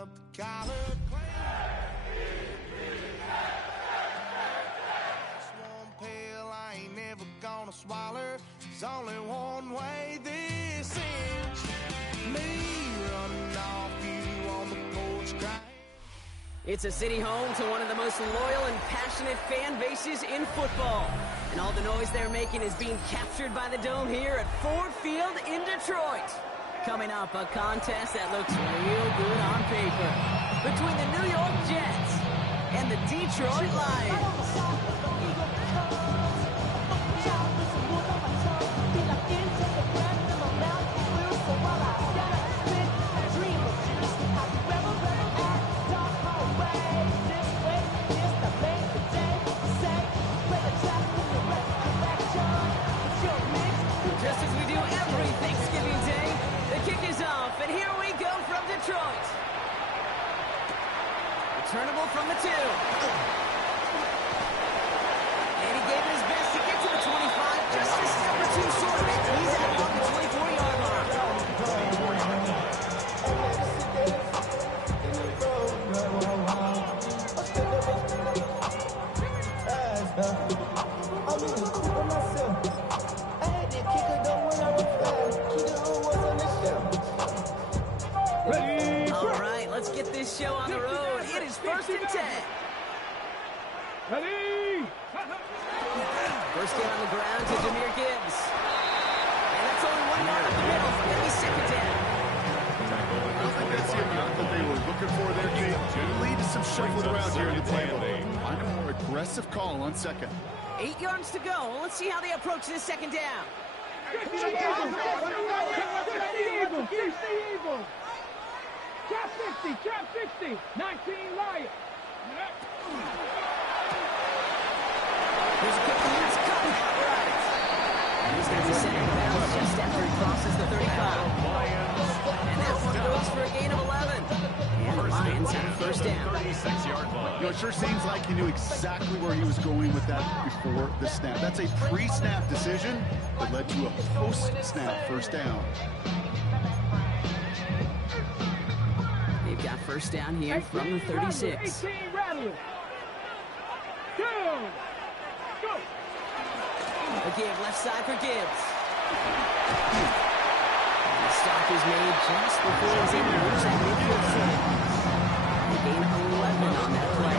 up the collar. One pill I ain't never gonna swallow. There's only one way this ends. Me running off you on the porch crying. It's a city home to one of the most loyal and passionate fan bases in football. And all the noise they're making is being captured by the Dome here at Ford Field in Detroit. Coming up, a contest that looks real good on paper between the New York Jets and the Detroit Lions. Just as we do every Thanksgiving Day, the kick is off, and here we go from Detroit. Returnable from the 2. And he gave it his best to get to the 25, just a step or two short of it. He's out on the 24-yard line. All right, let's get this show on the road. It is 1st and 10. Ready? First down on the ground to Jahmyr Gibbs. And that's only 1 yard up the middle. It'll be 2nd down. I don't think that's the amount that they were looking for there, Jake. Lead to some shuffling around here in the playbook. Find a more aggressive call on 2nd. 8 yards to go. Let's see how they approach this 2nd down. Catch the Eagle. Trap 50, trap 60. 19 Lions. Here's a quick pass, cut it right. And he's going to be sent out of bounds just after he crosses the 35. And that one goes for a gain of 11. And the Lions have a 1st down. 36-yard line. You know, it sure seems like he knew exactly where he was going with that before the snap. That's a pre-snap decision that led to a post-snap 1st down. They've got 1st down here from the 36. 18 Rattler. Go. A give left side for Gibbs. The stop is made just before he's able to reach that midfield foot. A gain of 11 on that play.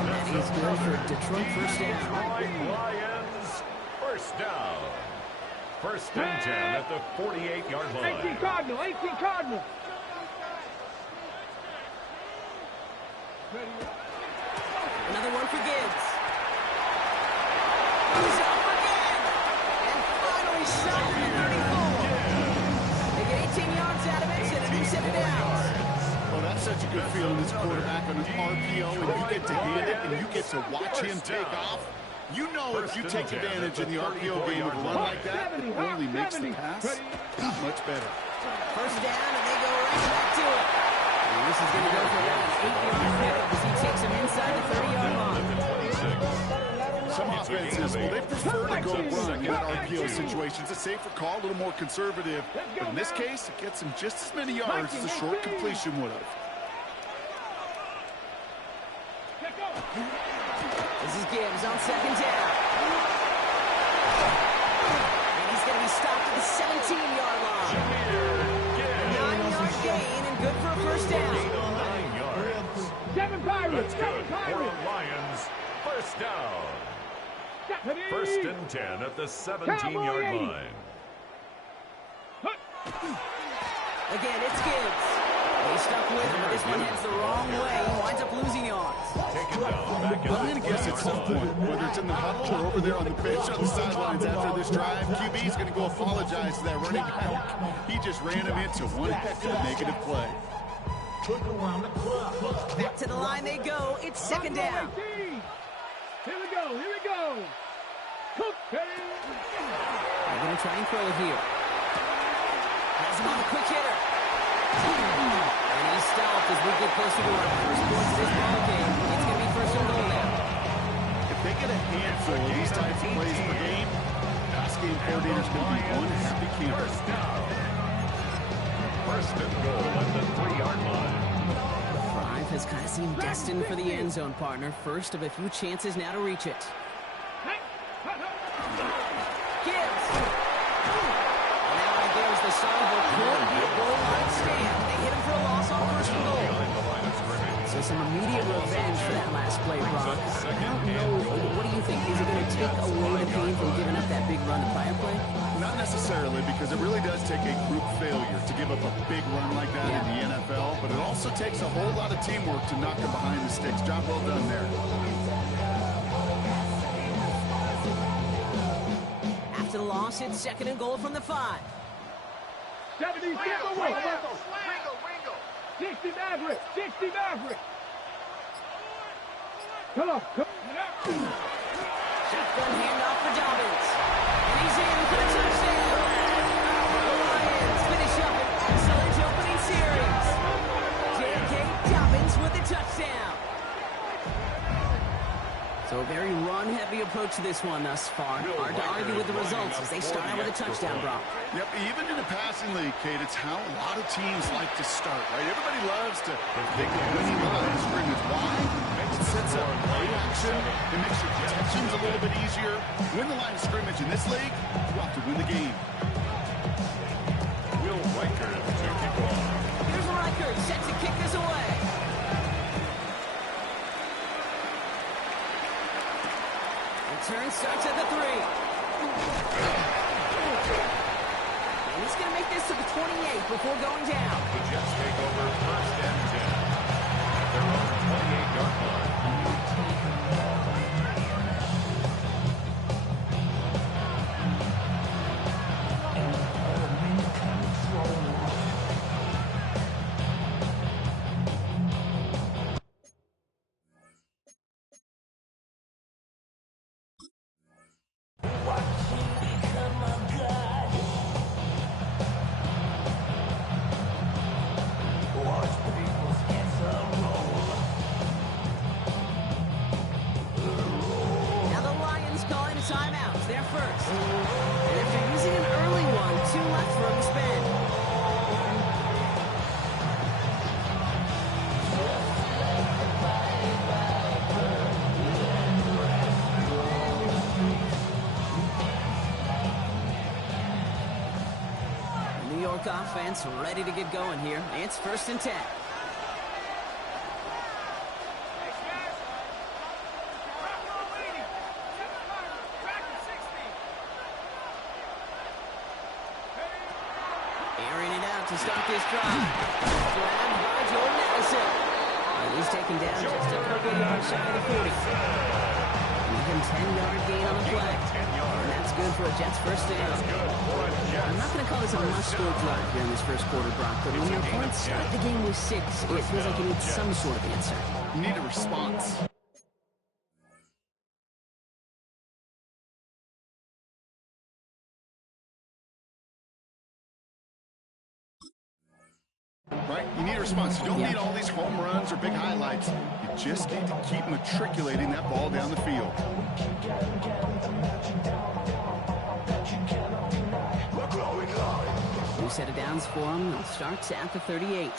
And that is good for Detroit 1st down. Lions, 1st down. 1st and 10 at the 48-yard line. 18 Cardinal, 18 Cardinal. Another one for Gibbs. He's up again. And finally shot at the 34. They get 18 yards out of it, and a new 7 downs. Well, that's such a good feeling as a quarterback on an RPO, and you get to hand it, and you get to watch him take off. You know if you take advantage in the RPO game of a run like that, it only makes the pass much better. 1st down, and they go right back to it. And this is going to go for about an 8-yard pickup as he takes him inside the 30-yard line. Some offenses, well, they prefer to go run in RPO situations. A safer call, a little more conservative. But in this case, it gets him just as many yards as a short completion would have. This is Gibbs on 2nd down. And he's going to be stopped at the 17-yard line. 9-yard gain and good for a 1st down. 9 yards. 7 Pirates, That's 7 good for Pirates. a Lions. 1st down. 1st and 10 at the 17-yard line. Again, it's Gibbs. They stuck with him, but this one heads the wrong way. He winds up losing yards. Taken down back Well, I'm going to guess at some point, whether it's in the huddle or over there on the bench on the sidelines after this drive, QB's going to go apologize to that running back. He just ran him into one heck of a negative play. Back to the line they go. It's 2nd down. Here we go, here we go. Cook. They're going to try and throw it here. Has him on the quick hitter. And he's stopped as we get closer to our first points of this ball game. It's going to be 1st and goal now. If they get a handful of these types of plays per game, pass game coordinator's going to be one happy camper. 1st down. 1st and goal at the 3-yard line. has kind of seemed destined for the end zone, partner. First of a few chances now to reach it. Gibbs. And now right there's the sign of a goal line stand. They hit him for a loss on first and goal. So some immediate revenge for that last play, Brock. I don't know. What do you think? Is it going to take away the pain from giving up that big run the prior play? Not necessarily, because it really does take a group failure to give up a big run like that in the NFL, but it also takes a whole lot of teamwork to knock him behind the sticks. Job well done there. After the loss, it's second and goal from the 5. 70, Ringo. 60 Maverick. 60 Maverick. Come on. Shotgun handoff for Dobbins. And he's in for the touchdown. The Lions finish up an excellent opening series. J.K. Dobbins with the touchdown. So a very run-heavy approach to this one thus far. Hard to argue with the results as they start out with a touchdown, Brock. Yep, even in a passing league, Kate, it's how a lot of teams like to start, right? Everybody loves to think of winning the line of scrimmage. Why? It sets up play action. It makes your protections a little bit easier. Win the line of scrimmage in this league, you have to win the game. Will Reichert to kick off. Here's Reichert set to kick this away. Turn starts at the 3. And he's going to make this to the 28 before going down. The Jets take over first and 10. At their own 28-yard line. Timeouts, they're first. And after using an early one, 2 left for him to spend. The New York offense ready to get going here. It's first and 10. To start this drive. Grabbed by Jordan Addison. And he's taken down just a couple yards shy of the 40. Even 10-yard gain on the play. And that's good for a Jets first down. I'm not going to call this a must-score drive here in this first quarter, Brock, but when your opponent started the game with 6, it feels like you need some sort of answer. You need a response. Right? You need a response. You don't need all these home runs or big highlights. You just need to keep matriculating that ball down the field. New set of downs for him. It starts at the 38.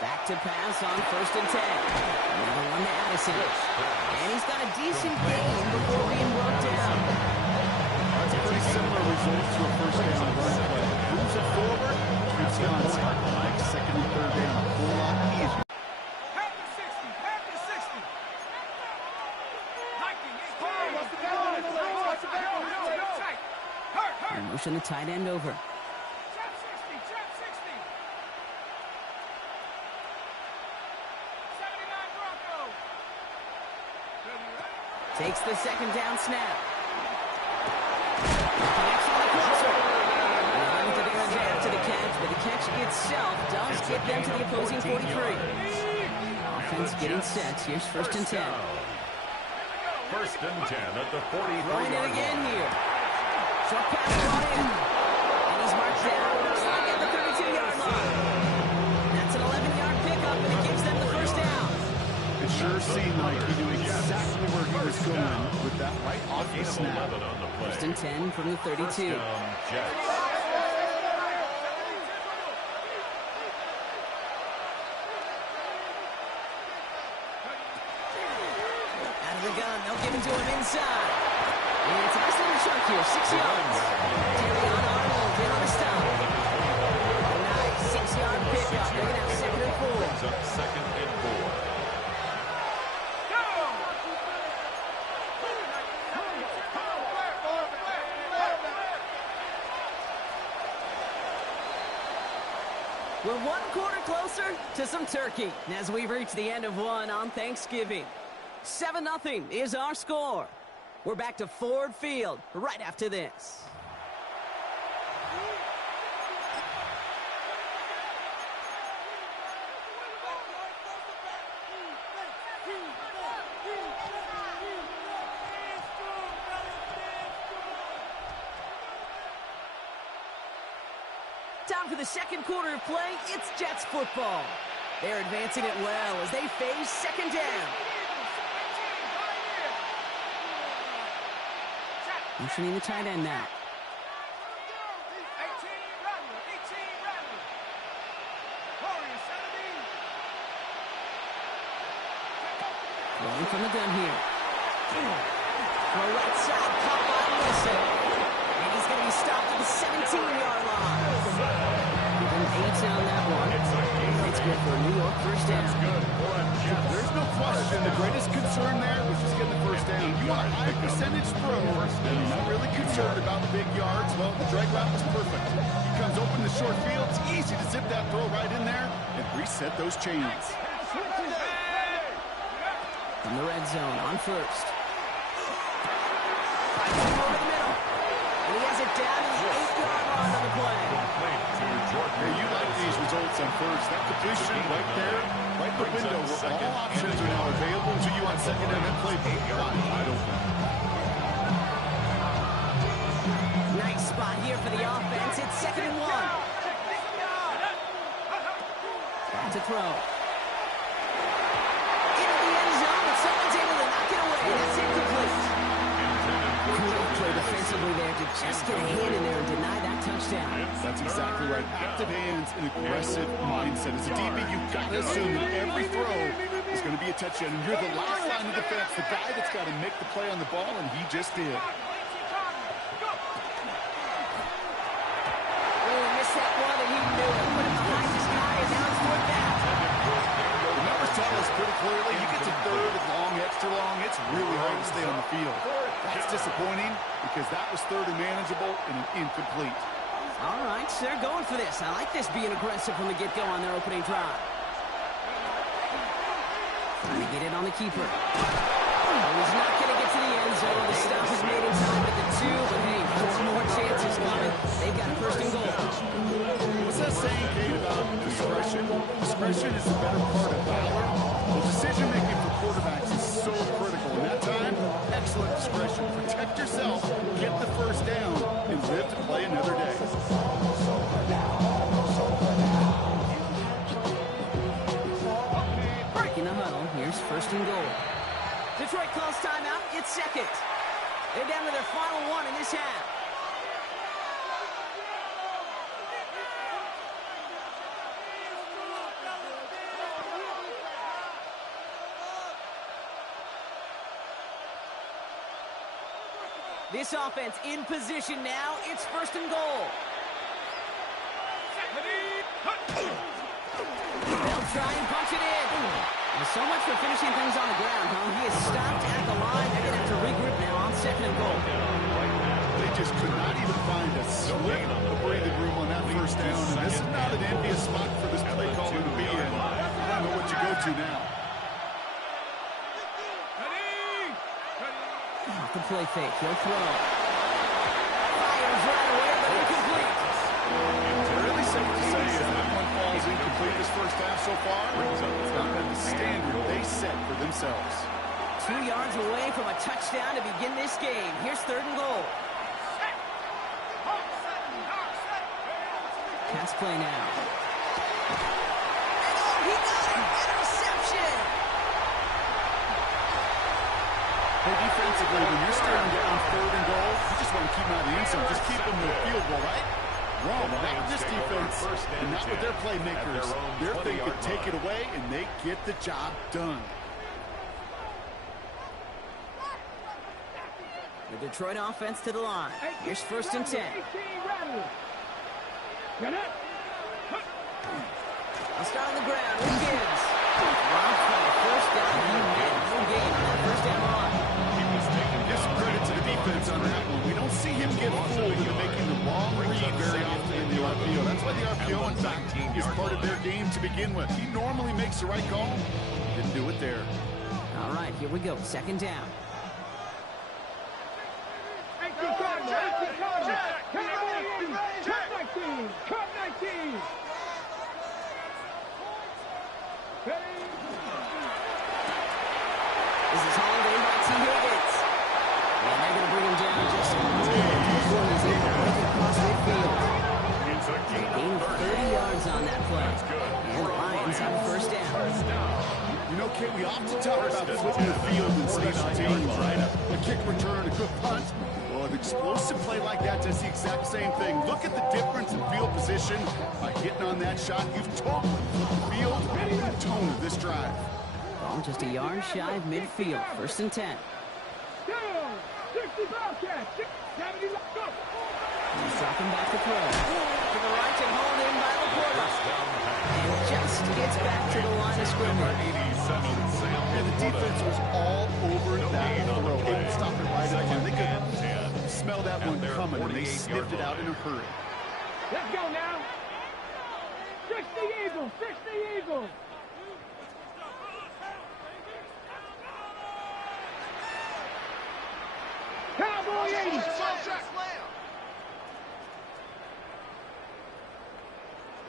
Back to pass on first and 10. Another one to Addison. And he's got a decent gain before being brought down. That's a pretty similar result to a first down run play. Moves it forward, keeps it on like second and third down a whole lot easier. Motion the tight end over. Takes the second down snap. Connects on the crosser. Runs it in after the catch, but the catch itself does get them to the opposing 43. Offense getting set. Here's first and 10. First and 10 at the 43. Throwing it again here. Short pass brought in. And he's marked down. Looks like at the 32-yard line. That's an 11-yard pickup, and it gives them the first down. It sure seemed like he knew exactly where he was going with that right off the snap. First and 10 from the 32. First down, Jets. Out of the gun, they'll give it to him inside. And it's a nice little chunk here, 6 yards. Terrion Arnold in on the stop. Nice 6-yard pickup. They're going to have second and 4. Brings up second and 4. We're 1 quarter closer to some turkey as we've reached the end of one on Thanksgiving. 7-0 is our score. We're back to Ford Field right after this. Time for the second quarter of play. It's Jets football. They're advancing it well as they face second down. Motioning the tight end now. Rolling from the gun here. Throw right side, caught by Wilson. And he's going to be stopped at the 17-yard line. Give him 8 on that one. It's good for a New York first down. There's no question. The greatest concern there was just getting the first down. You want a high percentage throw, and you're not really concerned about the big yards. Well, the drag route was perfect. He comes open the short field. It's easy to zip that throw right in there and reset those chains. From the red zone on first. Over the middle. And he has it down to the 8-yard line on the play. Hey, you like these results on first. That completion right there, right in the window, where all options are now available to you on second and that play wide open. Nice spot here for the offense. It's second and 1. Back to throw. Into the end zone, but someone's able to knock it away. That's incomplete. Great play defensively there to just get a hand in there and deny that touchdown. That's exactly right. Active hands and aggressive mindset. As a DB, you've got to assume that every throw is going to be a touchdown. And you're the last line of defense, the guy that's got to make the play on the ball, and he just did. Oh, missed that one, and he knew it. Put it behind his guy, and now it's fourth down. The numbers tell us pretty clearly, you get to third and long, extra long, it's really hard to stay on the field. That's disappointing because that was third and manageable and an incomplete. All right, so they're going for this. I like this being aggressive from the get-go on their opening drive. Trying to get it on the keeper. Oh, he's not going to get to the end zone. The stop is made in time at the 2, but hey, 4 more chances coming. They've got a first and goal. What's that saying, Kate, about discretion? Discretion is the better part of valor. Well, decision-making for quarterbacks is so critical. In that time, excellent discretion. Protect yourself, get the first down, and live to play another day. Breaking the huddle. Here's first and goal. Detroit calls timeout. It's second. They're down to their final one in this half. This offense in position now. It's first and goal. They'll try and punch it in. Well, so much for finishing things on the ground, huh? He is stopped at the line. They're going to have to regroup now on second and goal. They just could not even find a swing of the breathing room on that first down. And this is not an envious spot for this play caller to be in. I don't know what you go to now. Off the play fake. He'll throw. Fires right away, but incomplete. It's really safe to say as that one falls incomplete this first half so far, it's not been the standard they set for themselves. 2 yards away from a touchdown to begin this game. Here's third and goal. Pass play now. And he got it! Interception! Hey, defensively, when you're staring down 3rd and goal, you just want to keep them out of the end zone. Just keep them to the field goal, right? Wrong. Not with this defense, and not with their playmakers. They're thinking take it away, and they get the job done. The Detroit offense to the line. Here's 1st and 10. I'll start on the ground. Who gives? Rob for the 1st down. He made no gain on that 1st down run. Just credit to the defense on that one. We don't see him get fooled into making the wrong read very often in the RPO. That's why the RPO, in fact, is part of their game to begin with. He normally makes the right call. Didn't do it there. All right, here we go. 2nd down. This is hauled in by T. Higgins. And they're going to bring him down just a little bit before he's able to break it across midfield. Gained 30 yards on that play. And the Lions have a 1st down. You know, Kate, we often talk about flipping the field in special teams, right? A kick return, a good punt. Well, an explosive play like that does the exact same thing. Look at the difference in field position. By hitting on that shot, you've totally flipped the field and the tone of this drive. Ball just a yard shy of midfield. 1st and 10. He's dropping back to throw. To the right and hauled in by Laporta. And just gets back to the line of scrimmage. And the defense was all over that throw. They would stop it right at the line. They could smell that one coming, and they sniffed it out in a hurry. Let's go now. 60 Eagles, 60 Eagles. Cowboy 80.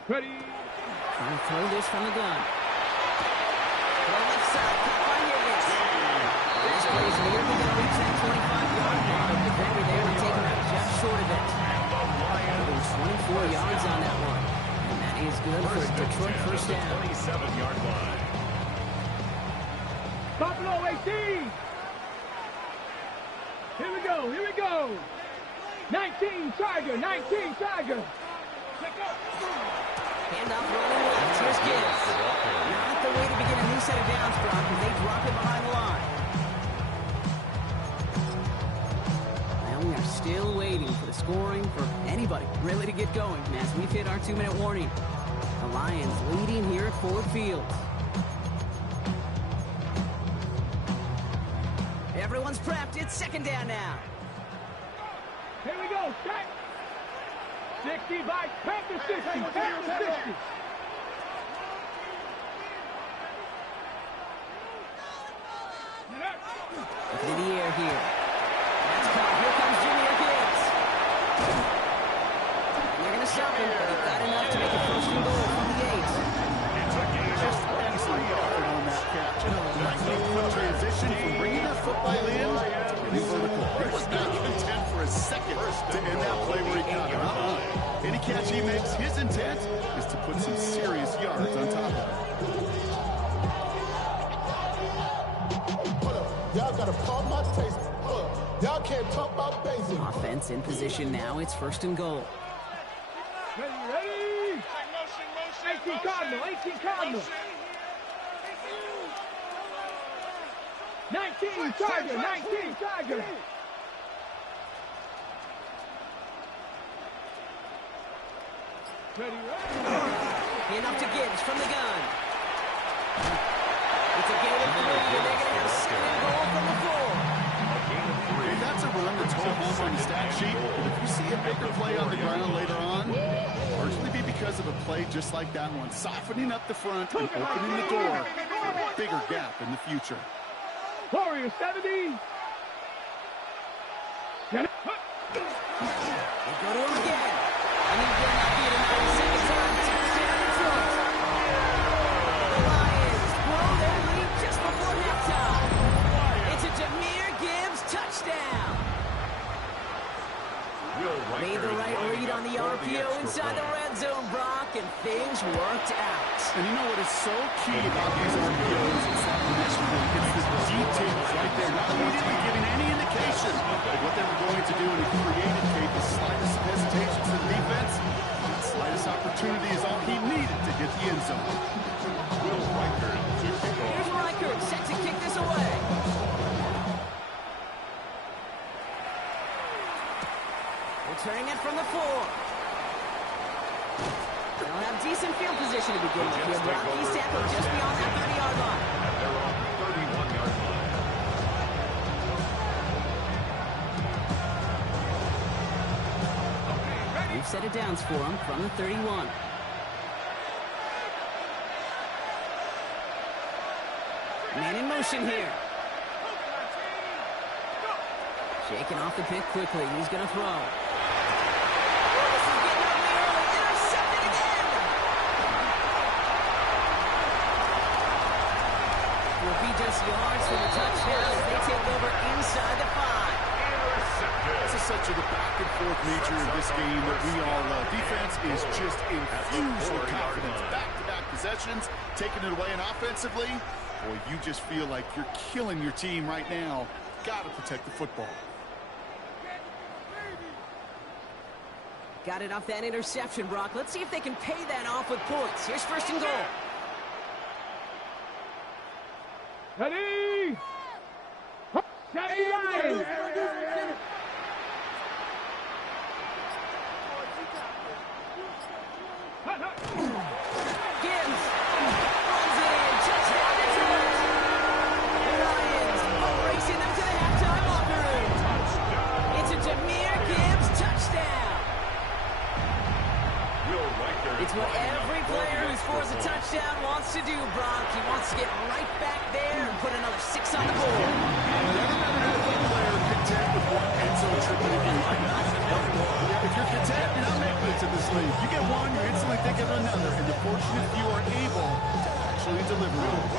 Ready. Trying to throw this from the gun. To the left side, caught by Higgins. This play's nearly going to reach that 25-yard mark. The defender there to take him out just short of it. There was 24 yards on that one. And that is good for a Detroit 1st down. 27-yard line. Buffalo 18. Here we go, here we go. 19 Tiger, 19 Tiger. Handoff running left. Here's Gibbs. Not the way to begin a new set of downs, Brock, and they drop it behind the line. Now we are still waiting for the scoring for anybody really to get going. And as we've hit our 2-minute warning, the Lions leading here at Ford Field. Everyone's prepped. It's 2nd down now. Here we go, set. 60 by Panther 60, Panther 60. Into the air here. That's caught. Here comes Junior Gibbs. And they're going to stop him, but he got enough to make a 1st and goal from the 8. Just excellent effort on that catch. Nice little quick transition from bringing that football in to the vertical. He was not content for a second to end that play where he got it. Any catch he makes, his intent is to put some serious yards on top of it. Y'all gotta pump my taste. Y'all can't talk about basic. Offense in position now. It's 1st and goal. Ready, ready. 18 Cardinal, 18 Cardinal. 19 Tiger, 19 Tiger. Ready, ready. Enough to Gibbs from the gun. It's a gain of 3, and they're going to have a 2nd goal from the 4. If that's a run that's home on the stat sheet, if you see a bigger play on the ground later on, largely be because of a play just like that one, softening up the front and opening the door for a bigger gap in the future. Warrior 70. Get it. They go to him again. And he will not be it another 2nd time. Touchdown Detroit. The Lions blow their lead just before halftime. It's a Jahmyr Gibbs touchdown. Made the right read on the RPO inside the red zone, Brock, and things worked out. And you know what is so key about these RPOs? It's that mesh point. It's the details right there. Not immediately giving any indication of what they were going to do, and it created Kate the slightest hesitation for the defense. The slightest opportunity is all he needed to hit the end zone. Will Reichert to kick off. Here's Reichert set to kick this away. Returning it from the 4. They'll have decent field position to begin with here. Brock, he's tackled just beyond that 30-yard line. At their own 31-yard line. We've set it downs for him from the 31. Man in motion here. Shaking off the pick quickly. He's going to throw. Oh, this is getting ugly early. Intercepted again. Will be just yards from the touchdown as they take over inside the 5. Intercepted. This is such a back-and-forth nature of this game that we all love. Defense is just infused with confidence. Back-to-back possessions, taking it away, and offensively, boy, you just feel like you're killing your team right now. Got to protect the football. Got it off that interception, Brock. Let's see if they can pay that off with points. Here's 1st and goal. Ready? Gibbs. Runs it in. Touchdown, Detroit. The Lions racing them to the halftime locker room. It's a Jahmyr Gibbs touchdown. Will Reichert. It's what every player who scores a touchdown wants to do, Brock. He wants to get right back there and put another 6 on the board. Never met an NFL player content with one end zone trip in a game. If you're content, you're not making it to this league. You get one, you instantly think of another, and the fortunate few are able to actually deliver on it.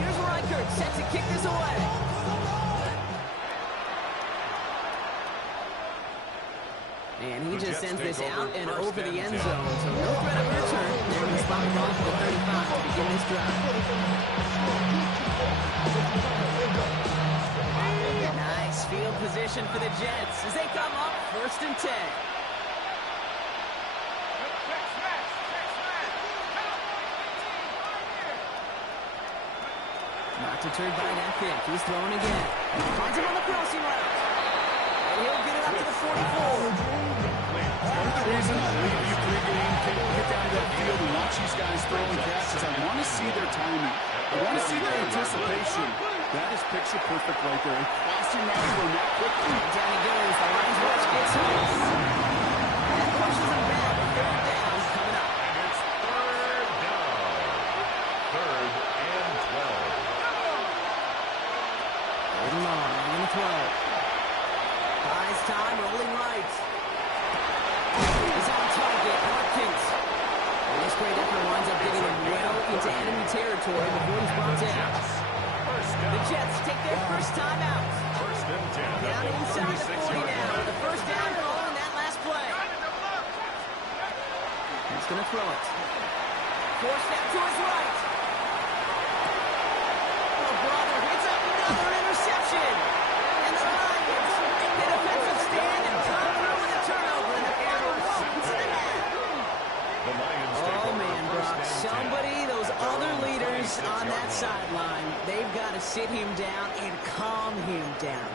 Here's Reichert set to kick this away. And he just sends this out and over the end zone. So no threat of return. They're going to spot the ball for the 35 to begin this drive. Nice field position for the Jets as they come up 1st and 10. Not deterred by that pick. He's throwing again. Finds him on the crossing route. And he'll get it up to the 44. Part of the reason I leave you pregame, get down to that field and watch these guys throw and catch is I want to see their timing. I want to see their anticipation. That is picture perfect right there. A crossing route from that quickly. Down he goes. The Lions rush gets home. That pushes him back. 3rd down coming up. And it's 3rd down. 3rd and 12. Third and long. They're going to throw. Buys time. Rolling right. He's on target. Watkins. And this great effort winds up getting him well into enemy territory before he's brought down. The Jets take their first time out. 1st and 10. Down inside the 40 now. The first down following that last play. He's going to throw it. Forced out to his right. Oh, brother, hits up another interception. And the Lions make the defensive stand and come through with a turnover in the final moments of the half. The Lions take Oh, over man, 1st Brock. and 10. Somebody, those other leaders on that sideline, they've got to sit him down and calm him down.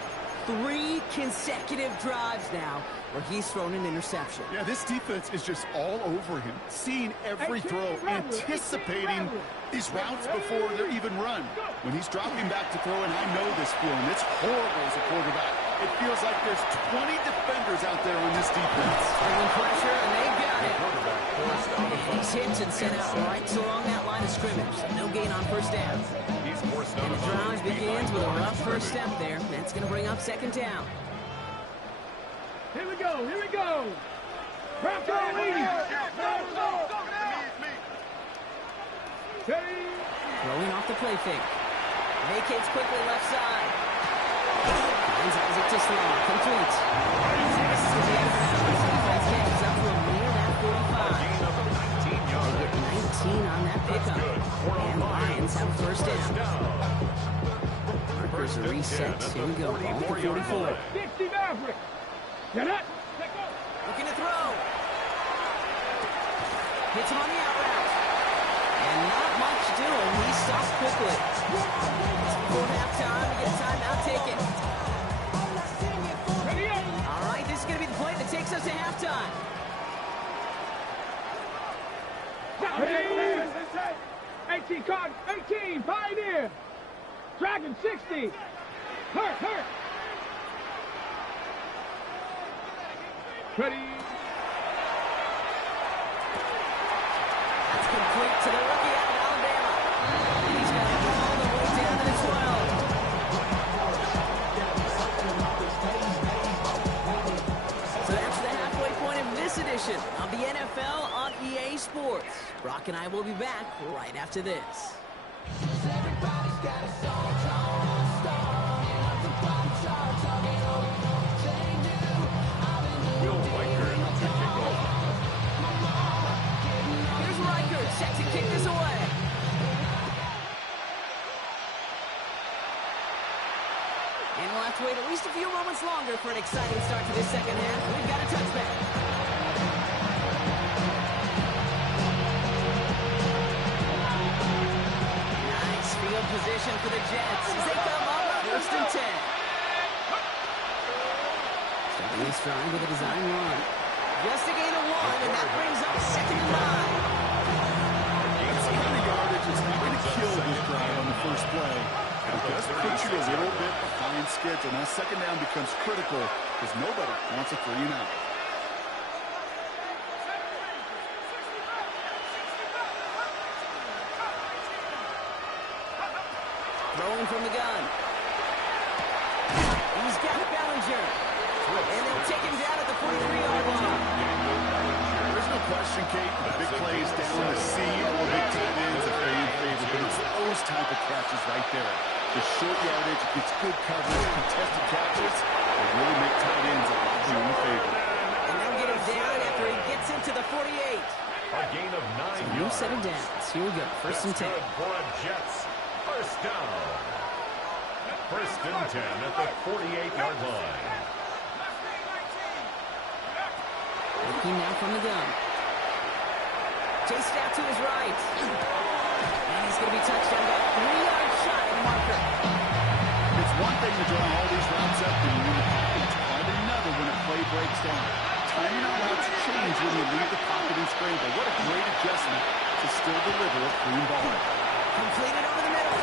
3 consecutive drives now where he's thrown an interception. Yeah, this defense is just all over him. Seeing every throw, anticipating these routes before they're even run. When he's dropping back to throw, and I know this feeling, it's horrible as a quarterback. It feels like there's 20 defenders out there on this defense. Bringing pressure, and they've got it. Quarterback forced out of He's hit and sent out right along that line of scrimmage. No gain on 1st down. He's forced out And of the drive bounds begins with a behind rough the first step there. That's going to bring up 2nd down. Here we go. Here we go. Bronco leading. Throwing off the play fake. Vacates quickly left side. Finds Isaac to slow. Complete. This is the end of the set. Here we go. Ball at the 44. 60 Maverick. Get it. Looking to throw. Hits him on the out route. And not much doing. He stops quickly. Just before halftime, we get a timeout taken. All right, this is going to be the play that takes us to halftime. 18 card, 18, Pioneer. Dragon 60. Hurt. Ready. That's complete to the rookie out of Alabama. And he's got it all the way down to the 12. So that's the halfway point of this edition of the NFL on EA Sports. Brock and I will be back right after this. Set to kick this away. And we'll have to wait at least a few moments longer for an exciting start to this second half. We've got a touchback. Nice field position for the Jets as they come up 1st and 10. Starting this drive with a design run. Just a gain of 1, and that brings up 2nd and 9. It's not going to kill this drive on the first play. It does put you a little bit behind schedule. Now, 2nd down becomes critical because nobody wants a 3-and-out. Throwing from the gun. He's got Bellinger. And they'll take him down at the 43-yard line. There's no question, Kate. The big plays down the seam or big tight ends if they're in favor. But it's those type of catches right there. The short yardage, it's good coverage, contested catches. They really make tight ends a lot in favor. And they'll get him down after he gets into the 48. A gain of 9 New yards. set of downs. Here we go. 1st and 10. Good for a Jets. 1st down. 1st and 10 at the 48-yard line. Looking now from the gun. Chased out to his right. And he's going to be touched down by 3-yard shot at marker. It's one thing to draw all these routes up and you're in the pocket. It's quite another when a play breaks down. Timing on routes change when you leave the pocket and scramble. What a great adjustment to still deliver a clean ball. Completed over the middle.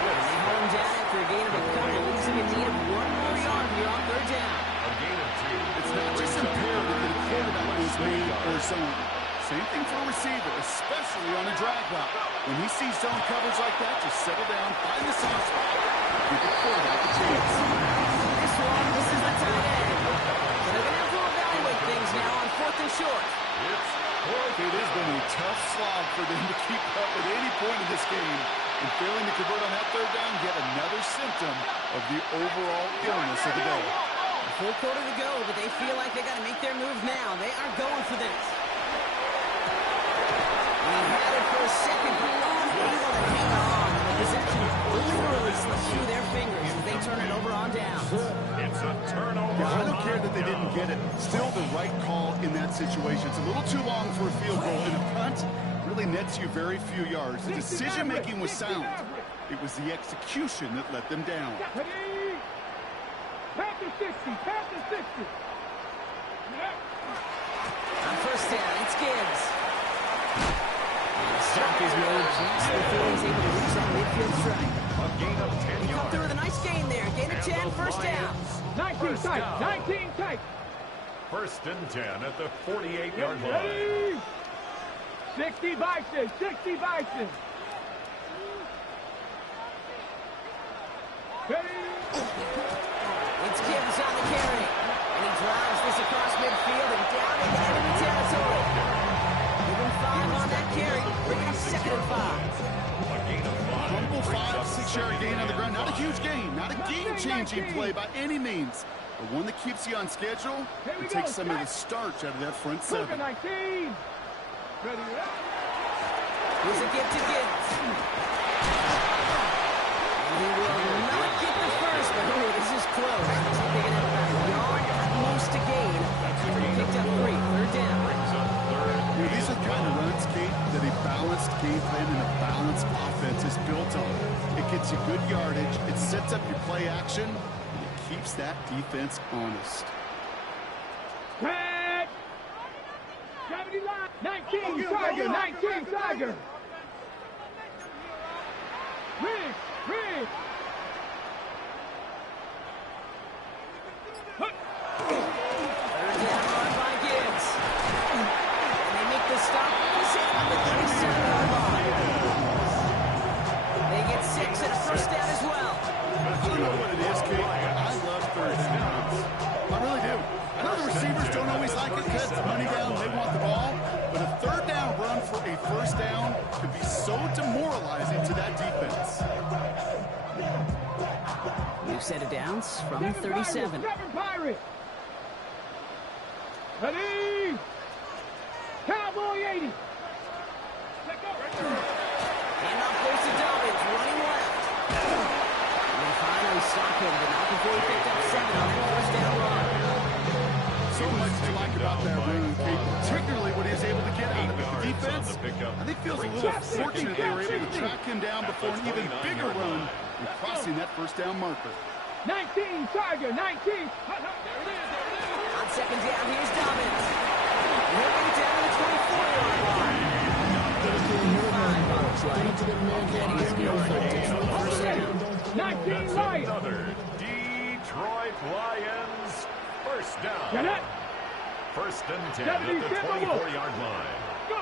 And they hold him down after a gain of a couple. He's in need of 1 more yard here on 3rd down. A gain of 2. It's not just imperative that a quarterback is made or zone. Same thing for a receiver, especially on a drag route. When he sees zone coverage like that, just settle down, find the soft spot, give the quarterback a chance. This is the tight end. So they're going to have to evaluate things now on 4th and short. It has been a tough slog for them to keep up at any point in this game. And failing to convert on that 3rd down, yet another symptom of the overall illness of the day. A full quarter to go, but they feel like they got to make their move now. They are going for this. And he had it for a second, but unable to hang on. The possession literally slipped through their fingers as they turn it over on down. It's a turnover. Yeah, I don't care that they didn't get it. Still the right call in that situation. It's a little too long for a field goal, and a punt really nets you very few yards. The decision-making was sound. It was the execution that let them down. Panther 60, Panther 60. On 1st down, it's Gibbs. Struck his road just before he's able to reach that midfield strike. A gain of 10 He come yards. through with a nice gain there. Gain of 10, 1st down. 19 tight, 19 tight. 1st and 10 at the 48-yard line. Ready? 60 Bison, 60 Bison. Ready? It's Gibbs on the carry. And he drives this across midfield and down into enemy territory. Moving 5 on that carry. Bringing up 2nd and 5. A gain of 5. Humble 5, 6-yard gain on the ground. Not a huge gain. Not a game-changing play by any means. But one that keeps you on schedule and takes some of the starch out of that front 7. 19. Ready? Here's a gift to Gibbs. And He will not get the first, but oh, this is close. Looks like they're going to have about a yard at most to gain. He picked up 3, third down. These are the kind of runs, Kate, that a balanced game plan and a balanced offense is built on. It gets you good yardage, it sets up your play action, and it keeps that defense honest. Red. 19, Tiger, 19, Tiger. Red. Third down run by Gibbs. And they make the stop. He's hit on the 37-yard line. They get 6 and a first down as well. You know what it is, Kate? I love third downs. I really do. I know the receivers don't always like it because it's money down, they want the ball. But a third down run for a first down could be so demoralizing to that defense. New set of downs from the 37. Pirate. Ready. Cowboy 80. Handoff goes to Dobbins, running left. And they finally stop him, but not before he picked up 7 on that first down run. So much to like about that run, Kate, particularly what he was able to get out of it. The defense, I think, feels a little fortunate they were able to track him down before an even bigger run and crossing that first down marker. 19, Tiger, 19. On second down, here's Dobbins. Moving down to the 24-yard line. 19 Lions. Another Detroit Lions first down. Get it. First and 10 at the 24-yard line. Go.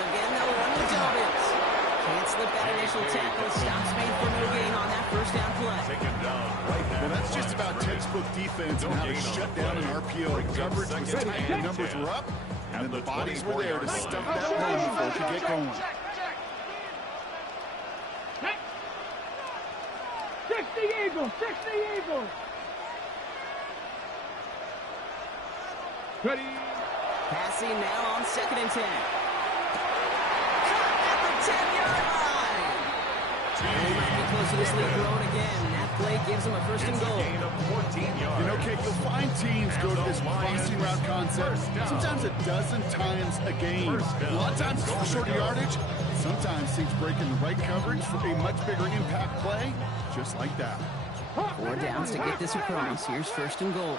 Again, they'll run with Dobbins. Can't slip that initial tackle. Stops made for no gain on that first down play. Taken down right now. Well, that's just about textbook defense and how to shut down an RPO. Coverage was tight, the numbers were up, and then the bodies were there to stuff that run before it could get going. 60 Eagles, 60 Eagles. Ready. Passing now on second and 10. At the 10-yard line. They might be close to this lead growing again. That play gives them a first and goal. Gain of 14 yards. You know, Kate, you'll find teams go to this crossing route concept sometimes a dozen times a game. A lot of times it's for shorter yardage. Sometimes teams break in the right coverage for a much bigger impact play, just like that. 4 downs to get this across. Here's first and goal.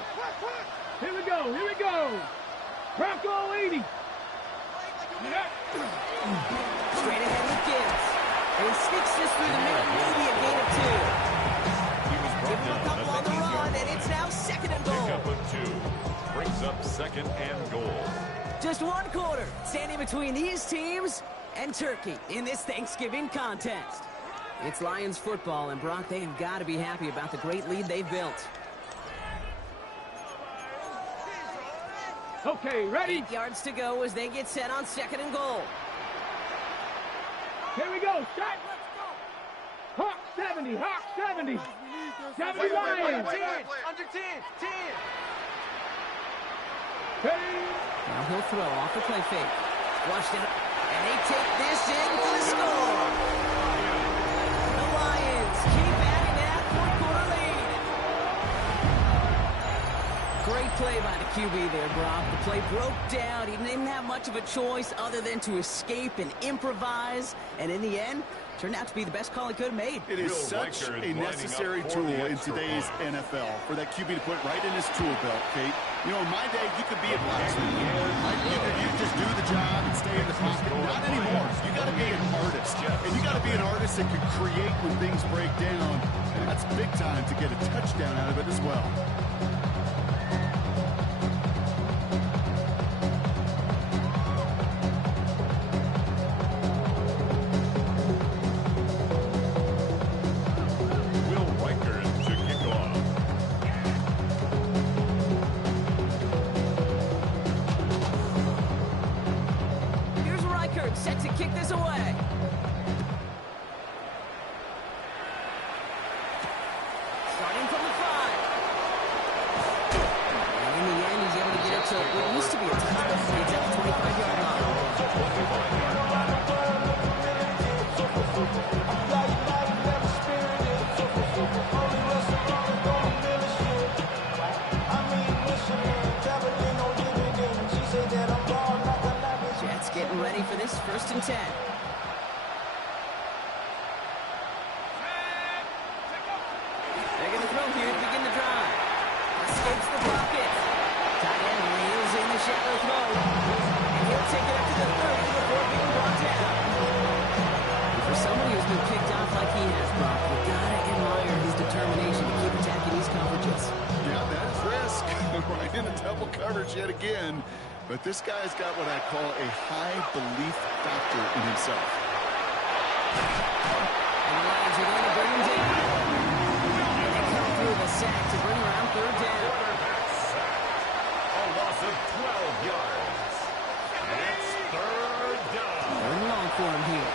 Here we go, here we go. Bronco 80. Straight ahead with Gibbs. And he sneaks this through the middle, maybe a gain of 2. Give him a couple on the run, and it's now second and goal. Pick up a 2. Brings up second and goal. Just 1 quarter standing between these teams and Turkey in this Thanksgiving contest. It's Lions football, and Brock, they have got to be happy about the great lead they've built. Okay, ready? 8 yards to go as they get set on second and goal. Here we go. Start. Hawk 70. Hawk 70. 70 Lions. Under 10. Ready? Now he'll throw off the play fake. Flushed it, and they take this in for the score. The Lions keep adding that fourth-quarter lead. Great play by the QB there, Brock. The play broke down. He didn't have much of a choice other than to escape and improvise. And in the end, turned out to be the best call he could have made. It is such a necessary tool in today's NFL for that QB to put right in his tool belt, Kate. You know, in my day, you could be a blacksmith. You could just do the job and stay in the pocket. Not anymore. You got to be an artist. And you got to be an artist that can create when things break down. And that's big time to get a touchdown out of it as well. Set to kick this away. Starting from the 5. And in the end, he's able to get it to what used to be a touchdown. It's at the 25-yard line. and 10. They're going to throw here to begin the drive. Escapes the pocket. Tight end reels in the shadow throw. And he'll take it up to the 30 before being brought down. And for somebody who's been kicked off like he has, Brock, you gotta admire his determination to keep attacking these coverages. Yeah, that is risk. Right in the double coverage yet again. But this guy's got what I call a high belief factor in himself. And the Lions are going to bring him down. And they come through the sack to bring around third down. A loss of 12 yards. And it's third down. Third and long for him here.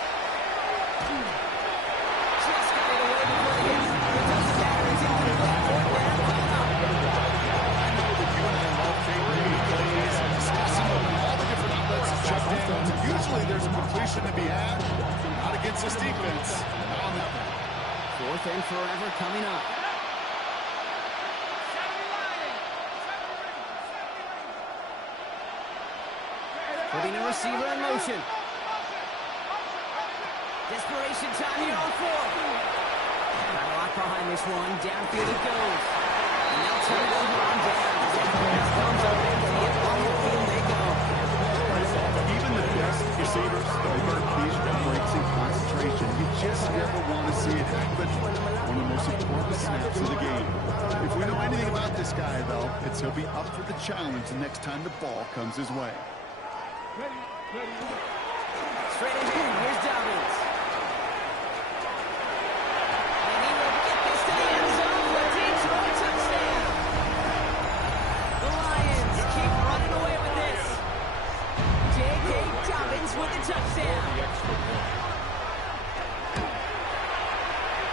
Just got it away before the hit. He does the batter. It's incomplete. Fourth down. Coming up. I know that you and I love favorite plays and discussing them in all the different outlets and check downs. Usually there's a completion to be had. Not against this defense. Not on that one. Fourth and forever coming up. Putting a receiver in motion. Desperation time here on fourth. Got a lot behind this one. Downfield it goes. And they'll turn it over on down. That pass comes up empty and on the field they go. Even the best receivers, they've these breaks in concentration. You just never want to see it happen. One of the most important snaps of the game. If we know anything about this guy, though, it's he'll be up for the challenge the next time the ball comes his way. Straight ahead, here's Dobbins. And he will get this to the end zone for a Detroit touchdown. The Lions keep running away with this. J.K. Dobbins with the touchdown.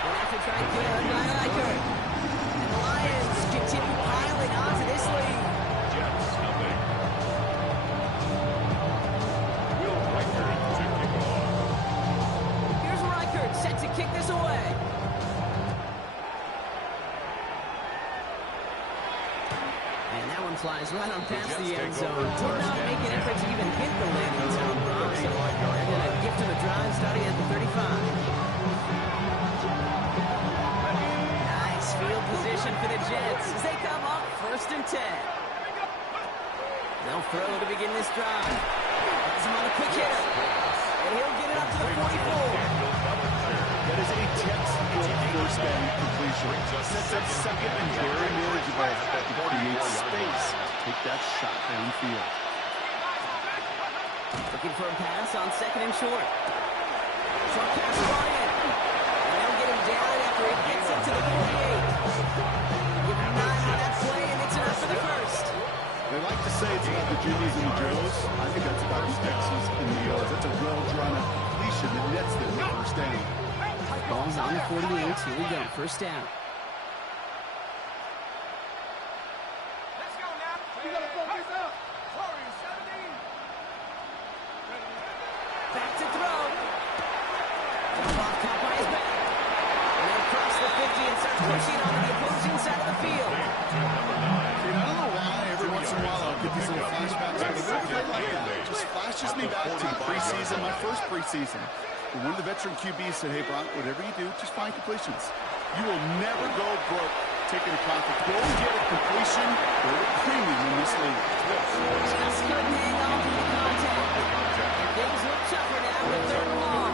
We'll have to try and get her by Riker. And the Lions continue piling onto this lead. Jets nothing. Will Riker to kick off. Here's Riker set to kick this away. And that one flies right on past the end zone. Did not make an effort to even hit the landing zone, Brock. So they're going to gift him a drive starting at the 35. Nice field position for the Jets as they come up first and 10. They'll throw to begin this drive. Has him on a quick hitter. And he'll get it up to the 44. That is a textbook first down completion. Sets up second and very manageable. It creates space to take that shot downfield. Looking for a pass on second and short. Short pass brought in. And they'll get him down after he gets it to the 48. Give him 9 on that play, and it's enough for the first. They like to say it's about the Jimmies and the Joes. I think that's about the X's and the O's. That's a well-drawn-out completion that nets them the first down. Ball's on the 48. Here we go. First down. Let's go now. You gotta focus up. Hurry, 17. Back to throw. Jump off, caught by his back. And then across the 50 and starts pushing onto the opposing side of the field. I don't know why every once in a while I'll get these little flashbacks, but a little play like that just flashes me back to the preseason, my first preseason. When one of the veteran QBs said, hey, Brock, whatever you do, just find completions. You will never go broke taking a profit. Go get a completion or a premium in this league. Just couldn't hang on to the contact. And things look tougher now with third and long.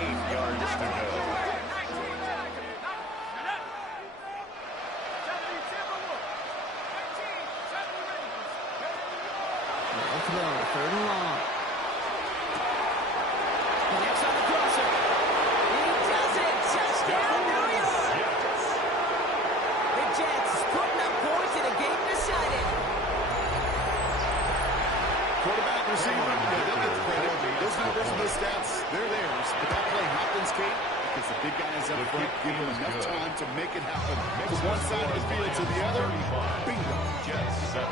8 yards to go. They'll throw, third and long. Connects on the crosser. He does it! Touchdown, New York! The Jets putting up points in a game decided. Quarterback, receiver, they'll get the credit. Those numbers and those stats, they're theirs. But that play happens, Kate, because the big guys up front give them enough time to make it happen. From one side of the field to the other, bingo. Jets 7.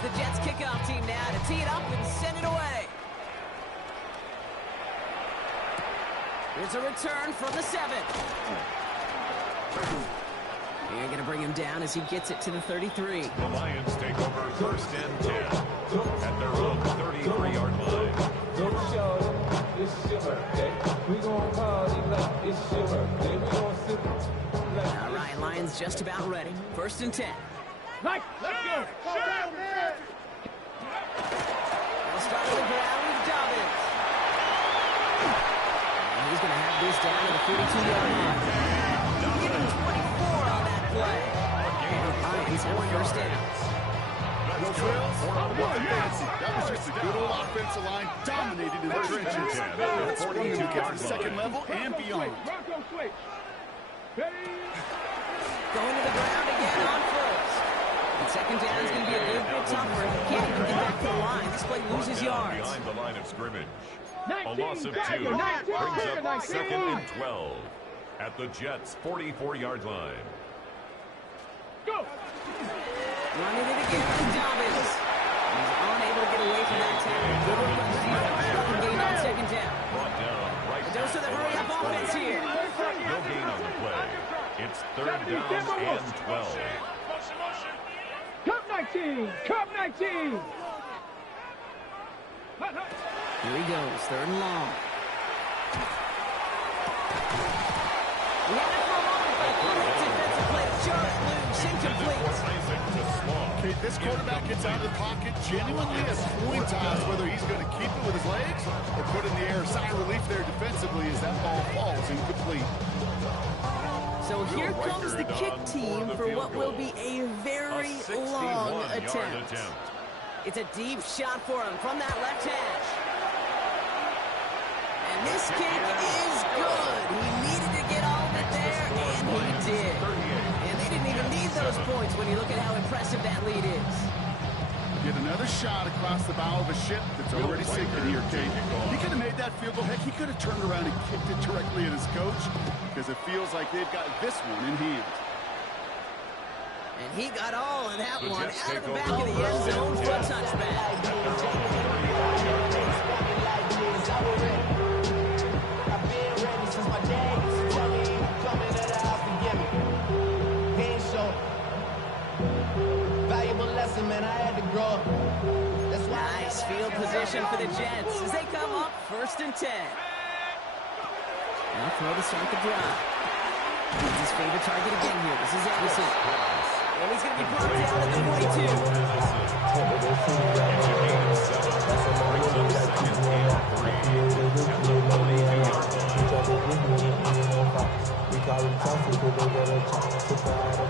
The Jets kickoff team now to tee it up and send it away. Here's a return from the 7. You're going to bring him down as he gets it to the 33. The Lions take over 1st and 10 at their own 33-yard line. Don't show it's your birthday. We gon' party like it's your birthday. We gon' sip like. All right, Lions just about ready. 1st and 10. Mike, let's go. They'll start on the ground with Dobbins. And he's going to have this down to the 42-yard line. Give him 24 on that play. Lions have 1st down. No frills, nothing fancy. That was just a good old offensive line dominated in the trenches. That's one to get to the second level and beyond. Bronco switch. Ready? Going to the ground again on 1st. And 2nd down is going to be a good bit tougher. He can't even get back to the line. This play loses yards. Behind the line of scrimmage. 19, A loss of 2 Tiger, 19, brings Tiger, up 19. 2nd and 12 at the Jets' 44-yard line. Go. Running it again from Dobbins. He's unable to get away from that tackle. Good work on the defense. Gain on 2nd down. Brought down right A dose of the hurry-up offense here. No gain on the play. It's 3rd down and 12. Cup 19. Cup 19. Here he goes, 3rd and long. We had it for a moment, but a great defensive play. Just loose, incomplete. Okay, this quarterback gets out of the pocket genuinely as coin toss whether he's going to keep it with his legs or put it in the air. Sigh of relief there defensively as that ball falls incomplete. So here comes the kick team for what will be a very long attempt. It's a deep shot for him from that left hash. And this kick is good. He needed to get all of it there, and he did. And they didn't even need those points when you look at how impressive that lead is. Get another shot across the bow of a ship that's already sinking here, Kate. He could have made that field goal. Heck, he could have turned around and kicked it directly at his coach because it feels like they've got this one in hand. And he got all of that one out of the back of the end zone for a touchback. Nice field position for the Jets as they come up 1st and 10. Now throw to start the drive. He's his favorite target again here. This is Anderson. And he's going to be brought down at the 42.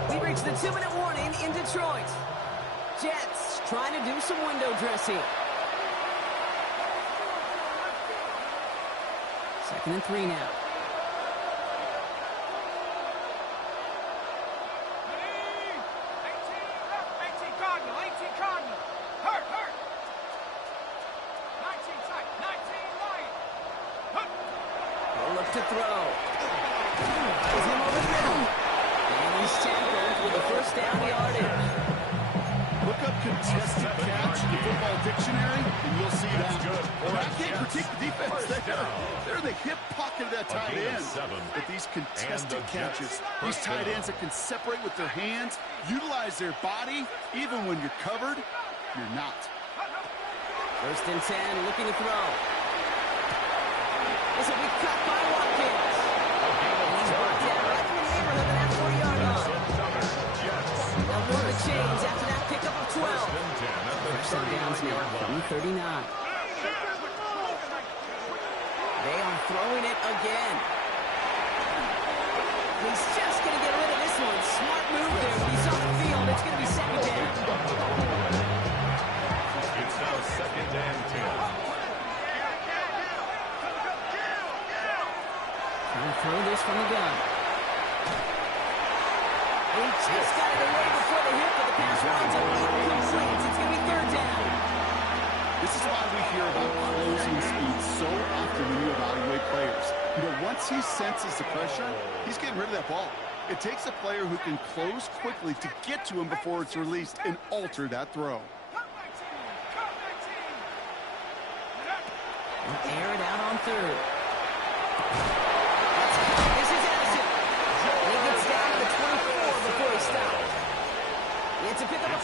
We reach the 2-minute warning in Detroit. Jets trying to do some window dressing. 2nd and 3 now. To throw. Is him over the middle. And he's tackled with a 1st down yardage. Look up contested catch in the football dictionary, and you'll see that. Well, I can't critique the defense. They're the hip pocket of that tight end. But these contested catches, these tight ends that can separate with their hands, utilize their body, even when you're covered, you're not. 1st and 10, looking to throw. This will be cut by Watkins. And he's brought down right in the neighborhood of that 40-yard line. Now more of the chains after that pickup of 12. 1st downs now from the 39. They are throwing it again. He's just going to get rid of this one. Smart move there. When he's on the field, it's going to be 2nd down. It's now 2nd and 10. Trying to throw this from the gun. He just got it away before the hit, but the pass winds up incomplete. It's going to be 3rd down. This is why we hear about closing speed so often when you evaluate players. You know, once he senses the pressure, he's getting rid of that ball. It takes a player who can close quickly to get to him before it's released and alter that throw. We'll air it out on 3rd. This is Anderson. And he gets down to the 24 before he stops.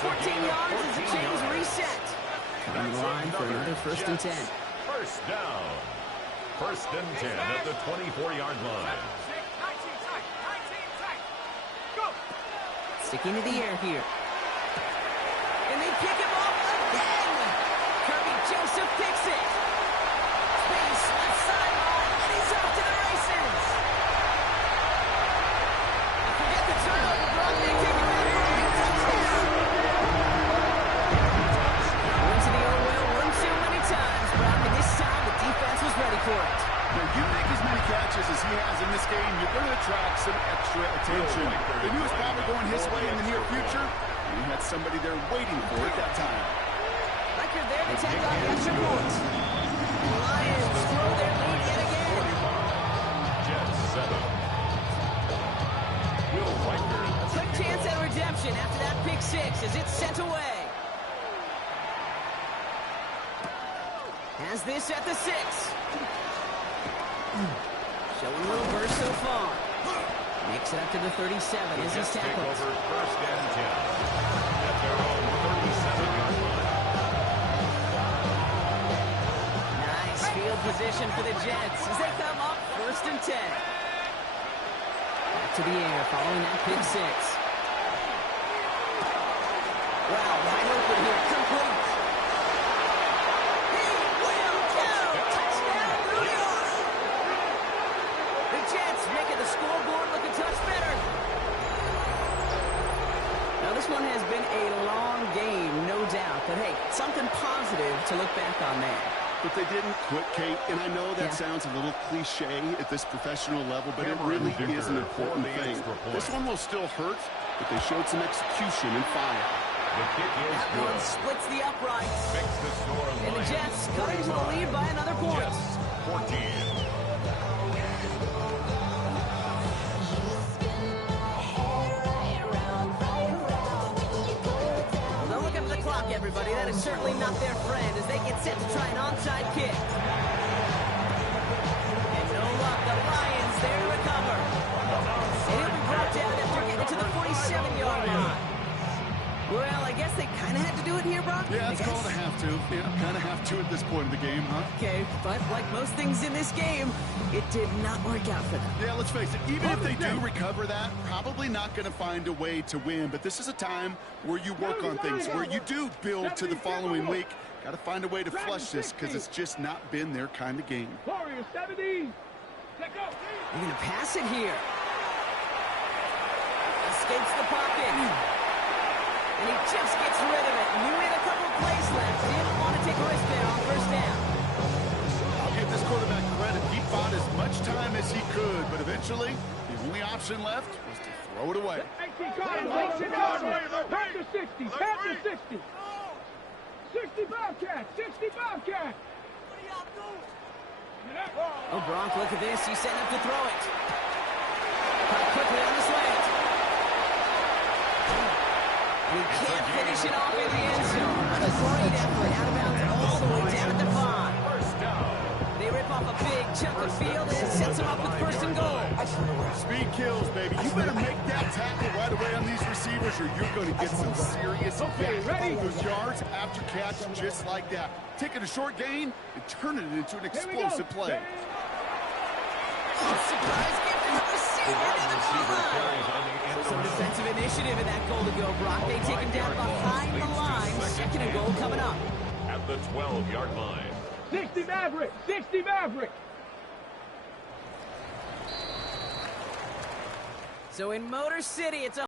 14 yards as the chains reset. On the line for another 1st and 10. First down. 1st and 10 at the 24-yard line. Sticking to the air here. And they pick him off again. Kirby Joseph picks it. Space left sideline, and he's off to the races. And forget the turnover, Brock. They take him out for a touchdown. Went to the old well one too many times, Brock, and this time the defense was ready for it. Now, you make as many catches as he has in this game, you're going to attract some extra attention. They knew it was probably going his way in the near future, and he had somebody there waiting for it that time. Record there to take off the extra points. The Lions throw their lead yet again. Jets 7. Will Riker. Quick chance at redemption after that pick six as it's sent away. Has this at the 6. Showing a little burst so far. Makes it up to the 37 as he's tackled. Take over 1st and 10 at their own 37-yard line. Nice field position for the Jets as they come up 1st and 10. Back to the air following that pick six. Wow, wide open here. Complete. He will go. Touchdown, New York. The Jets making the scoreboard look a touch better. Now, this one has been a long game, no doubt. But, hey, something positive to look back on there. But they didn't quit, Kate, and I know that sounds a little cliche at this professional level, but it really is an important thing. This one will still hurt, but they showed some execution and fire. The kick is That good. one splits the uprights. Makes the score And the Lions Jets cut into the lead by another point. Jets 14. Don't look up at the clock, everybody. That is certainly not their friend as they get set to try an onside kick. And no luck, the Lions there to recover. And he'll be brought down after getting to the 47-yard line. Well, I guess they kind of had to do it here, Brock. Yeah, it's called a have to. Yeah, kind of have to at this point in the game, huh? Okay, but like most things in this game, it did not work out for them. Yeah, let's face it, even if they do recover that, probably not going to find a way to win. But this is a time where you work on things, where you do build to the following week. Got to find a way to flush this because it's just not been their kind of game. Warriors 70. Let go. They're going to pass it here. Escapes the pocket. And he just gets rid of it. Knew he had a couple of plays left. Didn't want to take a risk there on 1st down. I'll give this quarterback credit. He fought as much time as he could, but eventually, the only option left was to throw it away. 18 Cardinals. 18 Cardinals. Panther 60. Panther 60. 60 Bobcats. 60 Bobcats. Oh, Gronk, look at this. He's setting up to throw it. Caught quickly on the slant. And he can't finish it off in the end zone. What a great effort. Out of bounds all the way down at the 5. First down. They rip off a big chunk of field and it sets them up with 1st and goal. Speed kills, baby. You better make that tackle right away on these receivers or you're going to get some serious ready? those yards after catch just like that. Taking a short gain and turning it into an explosive play. Surprise gift to the receiver to the goal line. Some defensive initiative in that goal to go, Brock. They take him down behind the line. 2nd and goal coming up. At the 12-yard line. 60 Maverick. 60 Maverick. So in Motor City, it's a